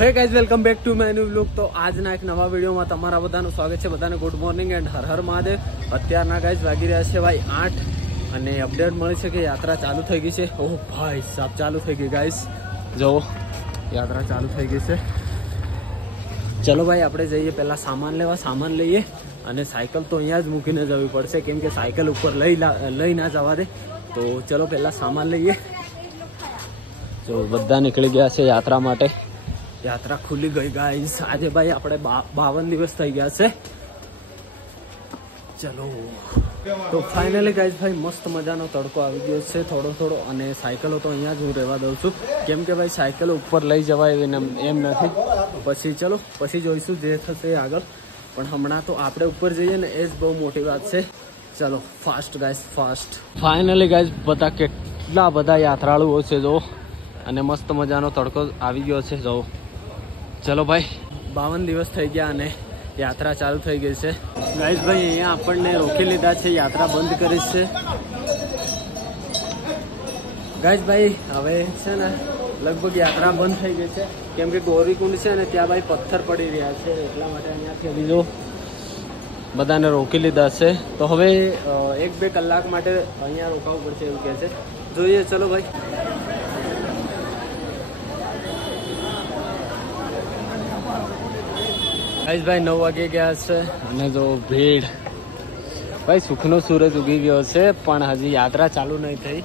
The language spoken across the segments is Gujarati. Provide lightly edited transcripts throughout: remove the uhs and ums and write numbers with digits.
Hey guys, welcome back to my new vlog. तो આજના એક નવા વિડીયોમાં તમારા બધાનું સ્વાગત છે। બધાને good morning and Har Har Mahadev. અત્યારના ગાઈસ વાગી રહ્યા છે ભાઈ 8 અને અપડેટ મળી છે કે યાત્રા ચાલુ થઈ ગઈ છે। ઓહ ભાઈ સાહેબ, ચાલુ થઈ ગઈ ગાઈસ, જો યાત્રા ચાલુ થઈ ગઈ છે। ચલો ભાઈ આપણે જઈએ પહેલા સામાન લેવા। સામાન લઈએ અને સાયકલ તો અહીંયા જ મૂકીને જવી પડશે, કેમ કે સાયકલ ઉપર લઈ ના જવા દે। તો ચલો પહેલા સામાન લઈએ। જો બધા નીકળી ગયા છે યાત્રા માટે। યાત્રા ખુલી ગઈ ગાઈસ। આજે ભાઈ આપણે 52 દિવસ થઈ ગયા છે। ચલો તો ફાઇનલી ગાઈસ ભાઈ મસ્ત મજાનો તડકો આવી ગયો છે થોડો થોડો, અને સાયકલો તો અહીંયા જ હું રહેવા દઉં છું, કેમ કે ભાઈ સાયકલ ઉપર લઈ જવાય એમ નથી। પછી ચલો પછી જોઈશું જે થશે આગળ, પણ હમણાં તો આપણે ઉપર જઈએ ને એ જ બહુ મોટી વાત છે। ચલો fast guys fast. Finally guys બધા કેટલા બધા યાત્રાળુઓ છે જો, અને મસ્ત મજાનો તડકો આવી ગયો છે જો। ચલો ભાઈ 52 દિવસ થઈ ગયા અને યાત્રા ચાલુ થઈ ગઈ છે ગાઈસ। ભાઈ અહીંયા આપણને રોકી લીધા છે, યાત્રા બંધ કરી છે ગાઈસ। ભાઈ હવે છે ને લગભગ યાત્રા બંધ થઈ ગઈ છે, કેમ કે ગૌરીકુંડ છે ને ત્યાં ભાઈ પથ્થર પડી રહ્યા છે, એટલા માટે અહીંયાથી હજી જો બધાને રોકી લીધા છે। તો હવે 1-2 કલાક માટે અહીંયા રોકાવું પડશે એવું કહે છે, જોઈએ ચલો ભાઈ। ભાઈ 9 વાગે ગયા છે અને જો ભીડ ભાઈ, સુખનો સૂરજ ઉગી ગયો છે, પણ હજી યાત્રા ચાલુ નહીં થઈ।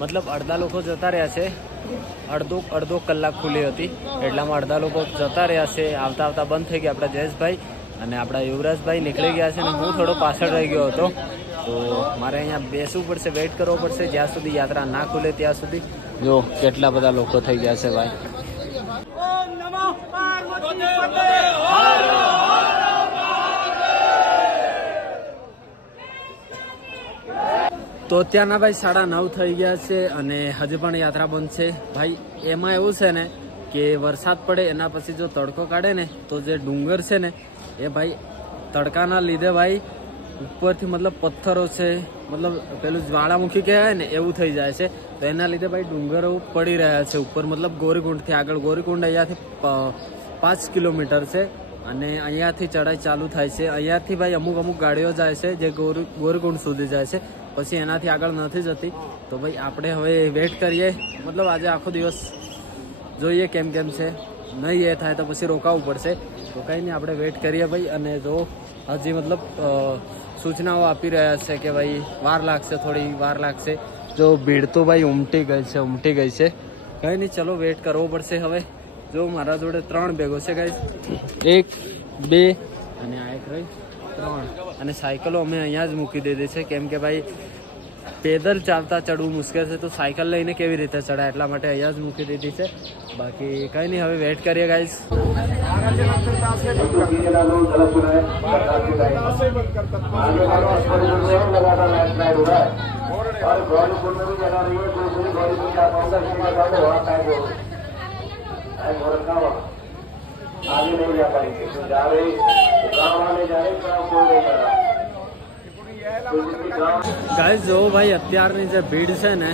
મતલબ અડધા લોકો જતા રહ્યા છે, અડધો કલાક ખુલી હતી એટલામાં અડધા લોકો જતા રહ્યા છે, આવતા આવતા બંધ થઈ ગયા। આપણા જયેશભાઈ અને આપણા યુવરાજભાઈ નીકળી ગયા છે અને હું થોડો પાછળ રહી ગયો હતો, તો મારે અહીંયા બેસવું પડશે, વેઇટ કરવો પડશે જ્યાં સુધી યાત્રા ના ખુલે ત્યાં સુધી। જો કેટલા બધા લોકો થઈ ગયા છે ભાઈ। તો અત્યારના ભાઈ 9:30 થઈ ગયા છે અને હજી પણ યાત્રા બંધ છે ભાઈ। એમાં એવું છે ને કે વરસાદ પડે એના પછી જો તડકો કાઢે ને તો જે ડુંગર છે ને એ ભાઈ તડકાના લીધે ભાઈ ઉપરથી મતલબ પથ્થરો છે, મતલબ પેલું જ્વાળામુખી કહેવાય ને એવું થઈ જાય છે, તો એના લીધે ભાઈ ડુંગરો પડી રહ્યા છે ઉપર, મતલબ ગૌરીકુંડથી આગળ। ગૌરીકુંડ અહીંયાથી 5 કિલોમીટર છે અને અહીંયાથી ચઢાઈ ચાલુ થાય છે। અહીંયાથી ભાઈ અમુક ગાડીઓ જાય છે જે ગૌરીકુંડ સુધી જાય છે, પછી એનાથી આગળ નથી જતી। તો ભાઈ આપણે હવે વેટ કરીએ, મતલબ આજે આખો દિવસ જોઈએ કેમ છે, નહીં એ થાય તો પછી રોકાવું પડશે। તો કંઈ નહીં, આપણે વેટ કરીએ ભાઈ। અને જો હજી મતલબ સૂચનાઓ આપી રહ્યા છે કે ભાઈ વાર લાગશે, થોડી વાર લાગશે। જો ભીડ તો ભાઈ ઉમટી ગઈ છે। કંઈ નહીં, ચલો વેટ કરવો પડશે હવે। જો મારા જોડે 3 બેગો છે ગાઈસ, 1 2 અને આ એક રહી 3, અને સાયકલો અમે અહીંયા જ મૂકી દીધી છે, કેમ કે ભાઈ પેદલ ચાલતા ચડવું મુશ્કેલ છે, તો સાયકલ લઈને કેવી રીતે ચડાય, એટલા માટે અહીંયા જ મૂકી દીધી છે। બાકી કંઈ નહીં, હવે વેટ કરીએ ગાઈસ। ગાઈસ જો ભાઈ અત્યારની જે ભીડ છે ને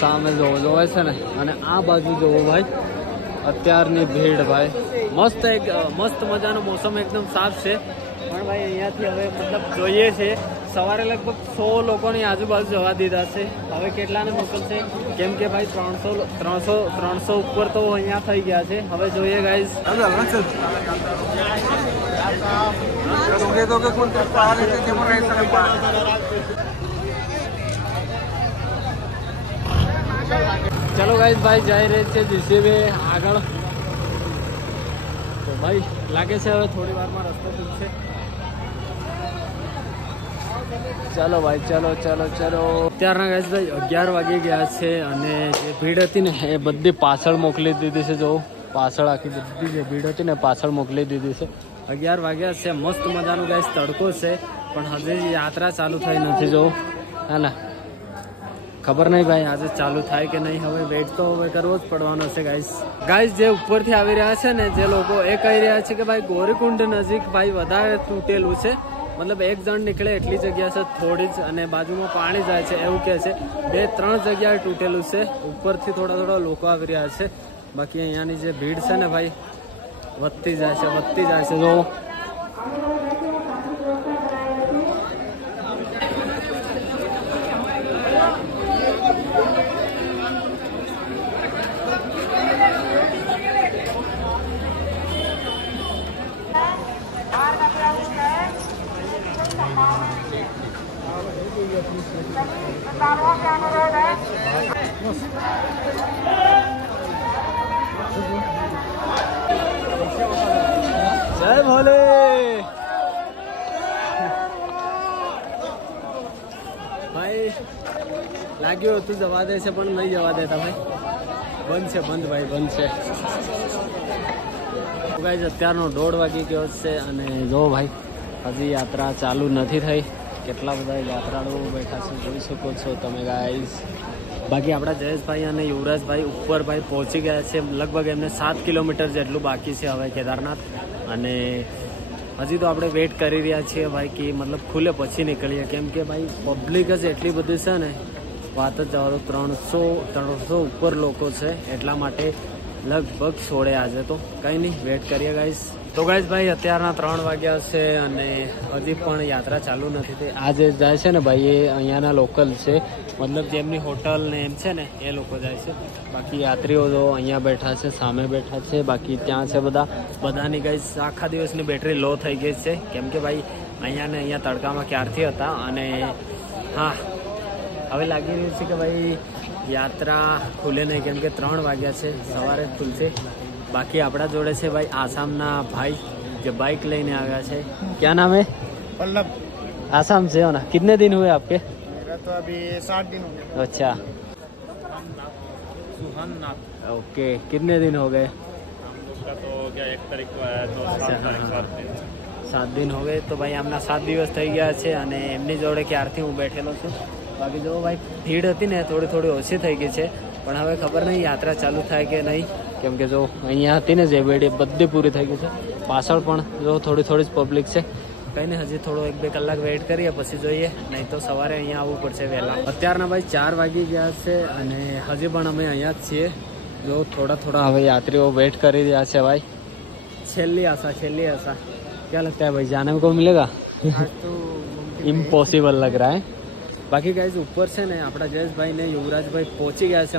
સામે જોવે છે ને, અને આ બાજુ જોવો ભાઈ અત્યારની ભીડ ભાઈ। મસ્ત મજાનો મોસમ એકદમ સાફ છે, પણ ભાઈ અહીંયાથી હવે મતલબ જોઈએ છે સવારે લગભગ 100 લોકોની આજુબાજુ જવા દીધા છે, હવે કેટલાને મોકલશે, કેમ કે ભાઈ 300 ઉપર તો અહીંયા થઈ ગયા છે। હવે જોઈએ ગાઈસ। ચલો ગાઈસ ભાઈ જઈ રહી છે જીસીબી આગળ, તો ભાઈ લાગે છે હવે થોડી વારમાં રસ્તો ખુલશે। ચલો ભાઈ ચલો। અત્યારના ગાઈસ ભાઈ 11 વાગી ગયા છે અને જે ભીડ હતી ને એ બધી પાછળ મોકલી દીધી છે। જો પાછળ આખી બધી જે ભીડ હતી ને પાછળ મોકલી દીધી છે। 11 વાગ્યા છે, મસ્ત મજાનું ગાઈસ તડકો છે, પણ હજી યાત્રા ચાલુ થઈ નથી। જો હા ના ખબર નહીં ભાઈ આજે ચાલુ થાય કે નહીં, હવે વેઇટ તો હવે કરવો જ પડવાનો છે ગાઈસ જે ઉપરથી આવી રહ્યા છે ને જે લોકો એ કહી રહ્યા છે કે ભાઈ ગોરીકુંડ નજીક ભાઈ વધારે તૂટેલું છે, મતલબ એક જણ નીકળે એટલી જગ્યા છે થોડી જ, અને બાજુમાં પાણી જાય છે એવું કહે છે. 2-3 જગ્યાએ તૂટેલું છે. ઉપરથી થોડા લોકો આવી રહ્યા છે. બાકી અહીંયાની જે ભીડ છે ને ભાઈ વધતી જાય છે જો. જય ભોલે. ભાઈ લાગ્યું હતું જવા દે છે પણ નહીં જવા દેતા ભાઈ, બંધ છે ભાઈ બંધ છે. ગાઈઝ અત્યારનો 1:30 વાગી ગયો છે અને જો ભાઈ હજી યાત્રા ચાલુ નથી થઈ. કેટલા બધા યાત્રાળુઓ બેઠા છે જોઈ શકો છો તમે ગાઈઝ. બાકી આપણા જયેશભાઈ અને યુવરાજભાઈ ઉપર ભાઈ પહોંચી ગયા છે. લગભગ એમને 7 કિલોમીટર જેટલું બાકી છે હવે કેદારનાથ, અને હજી તો આપણે વેઇટ કરી રહ્યા છીએ ભાઈ કે મતલબ ખુલે પછી નીકળીએ, કેમ કે ભાઈ પબ્લિક જ એટલી બધી છે ને વાત જ જવાનો. 300 ઉપર લોકો છે, એટલા માટે લગભગ છોડે આજે તો. કંઈ નહીં, વેઇટ કરીએ ગાઈઝ. તો ગાઈઝ ભાઈ અત્યારના 3 વાગ્યા છે અને હજી પણ યાત્રા ચાલુ નથી થઈ. આ જે જાય છે ને ભાઈ એ અહીંયાના લોકલ છે, મતલબ જેમની હોટલ ને એમ છે ને એ લોકો જાય છે. બાકી યાત્રીઓ તો અહીંયા બેઠા છે, સામે બેઠા છે. બાકી ત્યાં છે બધાની ગાઈઝ આખા દિવસની બેટરી લો થઈ ગઈ છે, કેમ કે ભાઈ અહીંયા તડકામાં ક્યારથી હતા. અને હા હવે લાગી રહ્યું છે કે ભાઈ યાત્રા ખુલે નહીં, કેમ કે 3 વાગ્યા છે, સવારે જ ખુલશે. बाकी अपना जोड़े से भाई आसाम ना भाई जो बाइक लेने आ गया है, क्या नाम है? पल्लव. आसाम से हो ना? कितने दिन हुए आपके? मेरा तो अभी 7 दिन हुए. अच्छा सुहाननाथ. ओके, कितने दिन हो गए? हम लोग का तो क्या 1 तारीख को आया तो 7 दिन हो गए. तो भाई हमने 7 દિવસ થઈ ગયા છે અને એમની જોડે ક્યારથી હું બેઠેલો છું. બાકી જો ભાઈ ભીડ હતી ને થોડી ઓછી થઈ ગઈ છે, પણ હવે ખબર નહીં યાત્રા ચાલુ થાય કે નહીં, કેમ કે જો અહીંયા હતી ને જે વેડી બધી પૂરી થઈ ગઈ છે. પાછળ પણ જો થોડી જ પબ્લિક છે. કંઈ નહીં, હજી થોડો 1-2 કલાક વેઇટ કરીએ પછી જોઈએ, નહીં તો સવારે અહીંયા આવવું પડશે વહેલા. અત્યારના ભાઈ 4 વાગી ગયા છે અને હજી પણ અમે અહીંયા જ છીએ. જો થોડા હવે યાત્રીઓ વેઇટ કરી રહ્યા છે ભાઈ. છેલ્લી આશા. क्या लगता है भाई, जाने को मिलेगा? तो इम्पॉसिबल लग रहा है. बाकी गाइज ऊपर से ने अपना जयेशभाई ने युवराजभाई पहुंची गया છે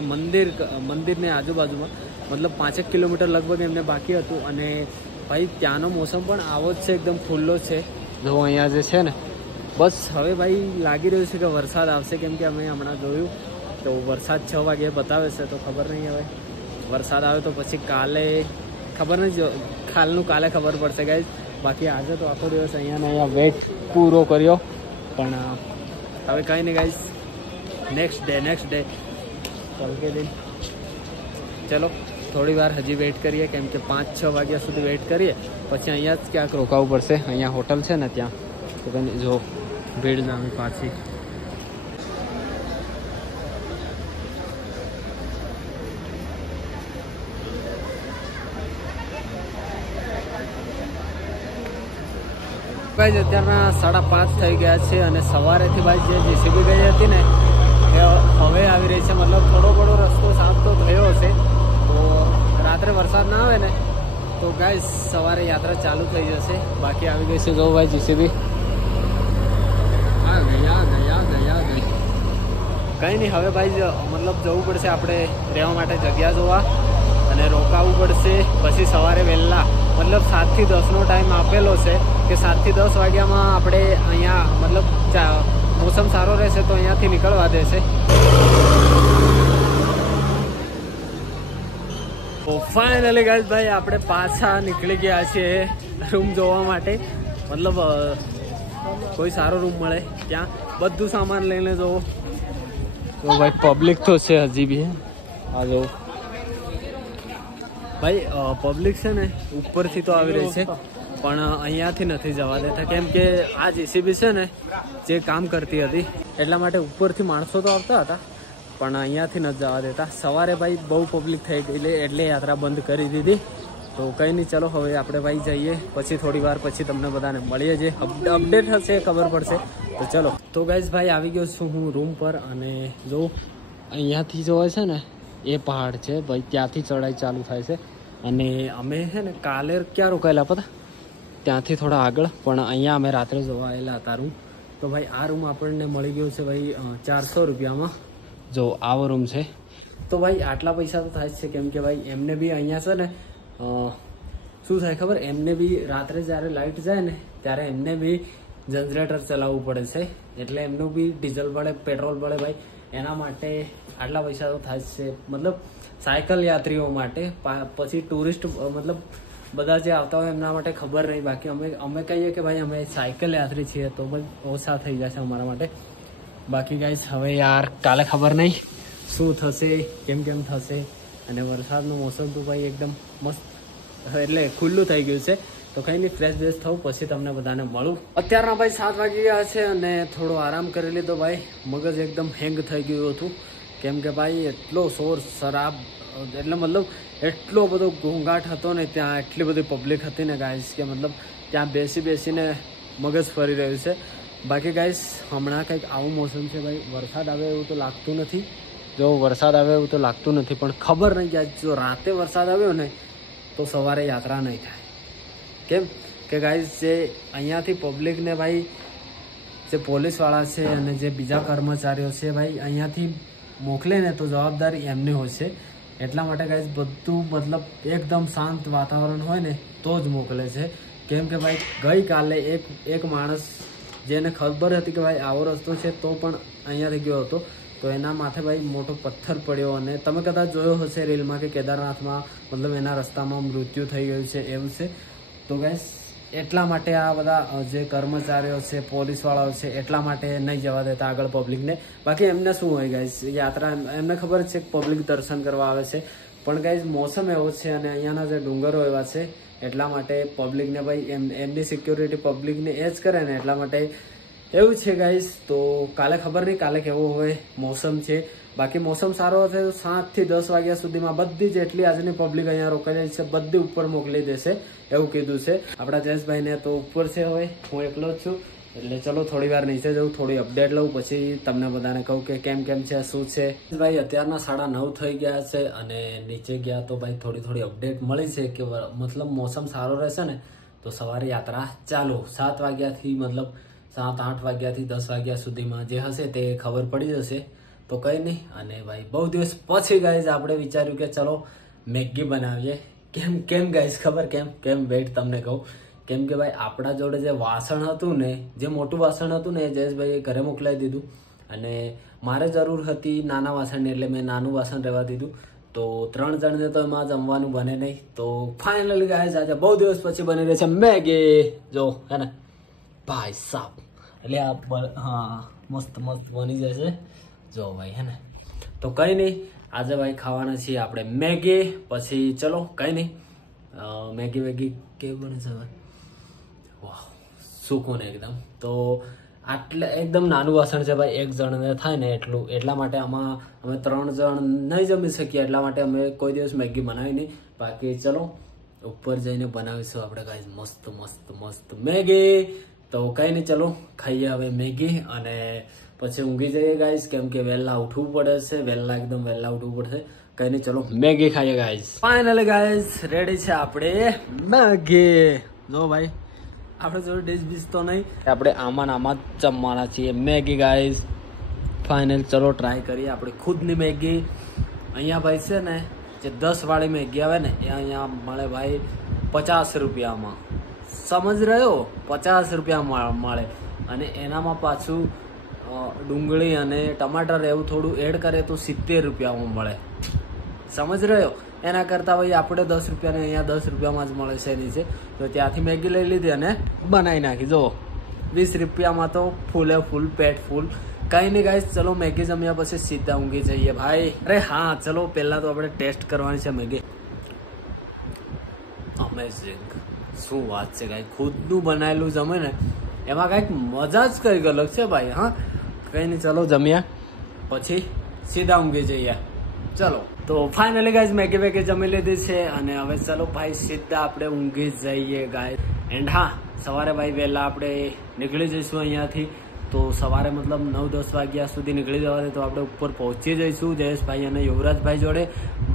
મંદિર ને આજુબાજુમાં, મતલબ 5 કિલોમીટર લગભગ એમને બાકી હતું. અને ભાઈ ત્યાંનો મોસમ પણ આવો જ છે, એકદમ ખુલ્લો છે. જો અહીંયા જે છે ને બસ હવે ભાઈ લાગી રહ્યું છે કે વરસાદ આવશે, કેમ કે અમે હમણાં જોયું તો વરસાદ 6 વાગે બતાવે છે. તો ખબર નહીં હવે વરસાદ આવે તો પછી કાલે ખબર નહીં, કાલે ખબર પડશે ગાઈઝ. બાકી આજે તો આખો દિવસ અહીંયા વેટ પૂરો કર્યો, પણ હવે કંઈ નહીં ગાઈઝ, નેક્સ્ટ ડે કલ કે દિન ચલો થોડી વાર હજી વેઇટ કરીએ, કેમ કે 5-6 વાગ્યા સુધી વેઇટ કરીએ પછી અહીંયા જ ક્યાંક રોકાવું પડશે. અહીંયા હોટલ છે ને ત્યાં. તો કંઈ જો ભીડ જામી પાછી. ભાઈ અત્યારના 5:30 થઈ ગયા છે અને સવારેથી ભાઈ જે જેસીબી ગઈ હતી ને એ હવે આવી રહી છે. મતલબ થોડો રસ્તો સાફ તો થયો હશે, તો રાત્રે વરસાદ ના આવે ને તો ગાઈસ સવારે યાત્રા ચાલુ થઈ જશે. બાકી આવી ગઈ છે જો ભાઈ જેસીબી. ગઈ. કંઈ નહીં, હવે ભાઈ મતલબ જવું પડશે આપણે રહેવા માટે જગ્યા જોવા અને રોકાવું પડશે. પછી સવારે વહેલા મતલબ 7 થી 10 નો ટાઈમ આપેલો છે કે 7 થી 10 વાગ્યામાં આપણે અહીંયા મતલબ મોસમ સારો રહેશે તો અહીંયાથી નીકળવા દેશે. તો ફાઇનલી ગાઈસ ભાઈ આપણે પાછા નીકળી ગયા છીએ રૂમ જોવા માટે. મતલબ કોઈ સારો રૂમ મળે ત્યાં બધું સામાન લઈને જવો. તો ભાઈ પબ્લિક તો છે હજી બી. આ જો ભાઈ પબ્લિક છે ને ઉપરથી તો આવી રહી છે, પણ અહીંયાથી નથી જવા દેતા, કેમ કે આ જેસીબી છે ને જે કામ કરતી હતી એટલા માટે ઉપરથી માણસો તો આવતા હતા, પણ અહીંયાથી નથી જવા દેતા. સવારે ભાઈ બહુ પબ્લિક થઈ ગઈ એટલે યાત્રા બંધ કરી દીધી. તો કંઈ નહીં, ચલો હવે આપણે ભાઈ જઈએ, પછી થોડી વાર પછી તમને બધાને મળીએ. જે અપડેટ હશે ખબર પડશે. તો ચલો. તો ગાઈઝ ભાઈ આવી ગયો છું હું રૂમ પર, અને જો અહીંયાથી જોવે છે ને એ પહાડ છે ભાઈ, ત્યાંથી ચડાઈ ચાલુ થાય છે. અને અમે છે ને કાલે ક્યાં રોકાયેલા પતા, ત્યાંથી થોડા આગળ, પણ અહીંયા અમે રાત્રે જોવા આવેલા હતા રૂમ. તો ભાઈ આ રૂમ આપણને મળી ગયો છે ભાઈ 400 રૂપિયામાં. જો આવો રૂમ છે. તો ભાઈ આટલા પૈસા તો થાય જ છે, કેમ કે ભાઈ એમને બી અહીંયા છે ને શું થાય ખબર, એમને બી રાત્રે જ્યારે લાઇટ જાય ને ત્યારે એમને બી જનરેટર ચલાવવું પડે છે, એટલે એમનું બી ડીઝલ બળે, પેટ્રોલ બળે ભાઈ. એના માટે આટલા પૈસા તો થાય જ છે. મતલબ સાયકલ યાત્રીઓ માટે, પછી ટુરિસ્ટ મતલબ બધા જે આવતા હોય એમના માટે ખબર નહીં. બાકી અમે કહીએ કે ભાઈ અમે સાયકલ યાત્રી છીએ તો ભાઈ ઓછા થઈ જશે અમારા માટે. બાકી ગાઈસ હવે યાર કાલે ખબર નહીં શું થશે, કેમ થશે. અને વરસાદનું મોસમ તો ભાઈ એકદમ મસ્ત, એટલે ખુલ્લું થઈ ગયું છે. તો કંઈ નહીં, ફ્રેશ બેશ થવું પછી તમને બધાને મળું. અત્યારના ભાઈ 7 વાગી ગયા છે અને થોડો આરામ કરી લીધો ભાઈ. મગજ એકદમ હેંગ થઈ ગયું હતું, કેમ કે ભાઈ એટલો શોર શરાબ, એટલે મતલબ એટલો બધો ઘોંઘાટ હતો ને, ત્યાં એટલી બધી પબ્લિક હતી ને ગાઈસ, કે મતલબ ત્યાં બેસીને મગજ ફરી રહ્યું છે. બાકી ગાઈસ હમણાં કંઈક આવું મોસમ છે ભાઈ, વરસાદ આવે એવું તો લાગતું નથી. જો વરસાદ આવે એવું તો લાગતું નથી, પણ ખબર નહીં કે જો રાતે વરસાદ આવ્યો ને તો સવારે યાત્રા નહીં થાય. કેમ કે ગાઈસ જે અહીંયાથી પબ્લિકને ભાઈ, જે પોલીસવાળા છે અને જે બીજા કર્મચારીઓ છે ભાઈ, અહીંયાથી મોકલે ને તો જવાબદારી એમની હોય છે. એટલા માટે ગાઈસ બધું મતલબ એકદમ શાંત વાતાવરણ હોય ને તો જ મોકલે છે. કેમ કે ભાઈ ગઈકાલે એક માણસ જેને ખબર હતી કે ભાઈ આવો રસ્તો છે તો પણ અહીંયાથી ગયો હતો, તો એના માથે ભાઈ મોટો પથ્થર પડ્યો. અને તમે કદાચ જોયો હશે રીલમાં કે કેદારનાથમાં મતલબ એના રસ્તામાં મૃત્યુ થઈ ગયું છે, એવું છે. તો ગાઈસ એટલા માટે આ બધા જે કર્મચારીઓ છે, પોલીસવાળાઓ છે, એટલા માટે નહીં જવા દેતા આગળ પબ્લિકને. બાકી એમને શું હોય ગાઈસ, યાત્રા એમને ખબર છે કે પબ્લિક દર્શન કરવા આવે છે, પણ ગાઈસ મોસમ એવો છે અને અહીંયાના જે ડુંગરો એવા છે, એટલા માટે પબ્લિકને ભાઈ એમની સિક્યોરિટી પબ્લિકને એ જ કરે ને, એટલા માટે એવું છે ગાઈસ. તો કાલે ખબર નહીં કાલે કેવો હોય મોસમ છે. બાકી મોસમ સારો હશે તો 7 થી 10 વાગ્યા સુધીમાં બધી જેટલી આજની પબ્લિક અહીંયા રોકાઈ છે બધી ઉપર મોકલી દેશે, એવું કીધું છે આપણા જયેશભાઈને. તો ઉપર છે, હવે હું એકલો જ છું, એટલે ચલો થોડી વાર નીચે જવું, થોડી અપડેટ લઉં, પછી તમને બધાને કહું કે કેમ છે, શું છે. ભાઈ અત્યારના 9:30 થઈ ગયા છે અને નીચે ગયા તો ભાઈ થોડી અપડેટ મળી છે કે મતલબ મોસમ સારો રહેશે ને તો સવારે યાત્રા ચાલુ 7 વાગ્યાથી, મતલબ 7-8 વાગ્યાથી 10 વાગ્યા સુધીમાં જે હશે તે ખબર પડી જશે. તો કંઈ નહીં. અને ભાઈ બહુ દિવસ પછી ગાઈઝ આપણે વિચાર્યું કે ચલો મેગી બનાવીએ. કેમ ગાઈઝ ખબર કેમ વેઇટ તમને કહું. કેમ કે ભાઈ આપણા જોડે જે વાસણ હતું ને, જે મોટું વાસણ હતું ને, એ જયેશભાઈએ ઘરે મોકલાવી દીધું. અને મારે જરૂર હતી નાના વાસણની, એટલે મેં નાનું વાસણ રહેવા દીધું. તો 3 જણને તો એમાં જમવાનું બને નહીં. તો ફાઇનલી ગાઈઝ આજે બહુ દિવસ પછી બની રહી છે મેગી. જો હે ને ભાઈ સાહેબ, એટલે હા મસ્ત બની જશે. જો ભાઈ હે ને, તો કંઈ નહીં, આજે ભાઈ ખાવાના છીએ આપણે મેગી. પછી ચલો કંઈ નહીં, મેગી કેવી બને છે ભાઈ, વાહ સૂકું ને એકદમ. તો આટલે એકદમ નાનું વાસણ છે ભાઈ, 1 જણને થાય ને એટલા માટે આમાં અમે 3 જણ નહીં જમી શકીએ, એટલા માટે અમે કોઈ દિવસ મેગી બનાવી નહીં. બાકી ચલો ઉપર જઈને બનાવીશું આપણે ગાઈઝ મસ્ત મેગી. તો કંઈ નહીં, ચલો ખાઈએ હવે મેગી અને પછી ઊંઘી જઈએ ગાઈઝ, કેમ કે વહેલા ઉઠવું પડે છે, એકદમ વહેલા ઉઠવું પડશે. કંઈ નહીં, ચલો મેગી ખાઈએ ગાઈઝ. ફાઇનલી ગાઈઝ રેડી છે આપણે મેગી. જો ભાઈ આપણે જો ડીશ તો નહીં, આપણે આમાં જ જમવાના છીએ મેગી ગાઈઝ. ફાઇનલ ચલો ટ્રાય કરીએ આપણી ખુદની મેગી. અહીંયા ભાઈ છે ને જે 10 વાળી મેગી આવે ને એ અહીંયા મળે ભાઈ 50 રૂપિયામાં. સમજ રહ્યો, 50 રૂપિયા મળે. અને એનામાં પાછું ડુંગળી અને ટમાટર એવું થોડું એડ કરે તો 70 રૂપિયામાં મળે. સમજ રહ્યો. એના કરતાં ભાઈ આપણે 10 રૂપિયાને અહીંયા 10 રૂપિયામાં જ મળે છે નીચે. તો ત્યાંથી મેગી લઈ લીધી અને બનાવી નાખી. જો 20 રૂપિયામાં તો ફૂલ પેટ ફૂલ. કંઈ નહીં ગાઈસ, ચલો મેગી જમ્યા પછી સીધા ઊંઘી જઈએ ભાઈ. અરે હા ચલો પહેલા તો આપણે ટેસ્ટ કરવાની છે મેગી. અમેઝિંગ, શું વાત છે ગાઈ, ખુદનું બનાવેલું જમે ને એમાં કંઈક મજા જ કંઈક અલગ છે ભાઈ. હા કંઈ નહીં, ચલો જમ્યા પછી સીધા ઊંઘી જઈએ. ચલો તો ફાઇનલી ગાઈઝ મેગી વેગી જમી લીધી છે અને હવે ચલો ભાઈ સીધા આપણે ઊંઘી જઈએ ગાઈઝ. એન્ડ હા, સવારે ભાઈ વહેલા આપણે નીકળી જઈશું અહીંયાથી. તો સવારે મતલબ 9-10 વાગ્યા સુધી નીકળી જવાથી તો આપણે ઉપર પહોંચી જઈશું જયેશભાઈ અને યુવરાજભાઈ જોડે.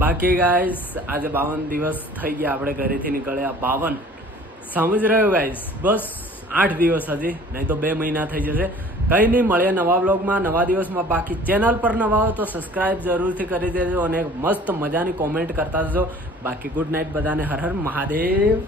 બાકી ગાઈઝ આજે 52 દિવસ થઈ ગયા આપણે ઘરેથી નીકળ્યા. 52 સમજ રહ્યો ગાઈઝ, બસ 8 દિવસ હજી, નહીં તો 2 મહિના થઈ જશે. કઈ નહીં, મળીએ નવા બ્લોગમાં નવા દિવસમાં. બાકી ચેનલ પર નવા હો તો સબસ્ક્રાઇબ જરૂરથી કરી દેજો અને મસ્ત મજાની કોમેન્ટ કરતા જજો. બાકી ગુડ નાઇટ બધાને. હર હર મહાદેવ.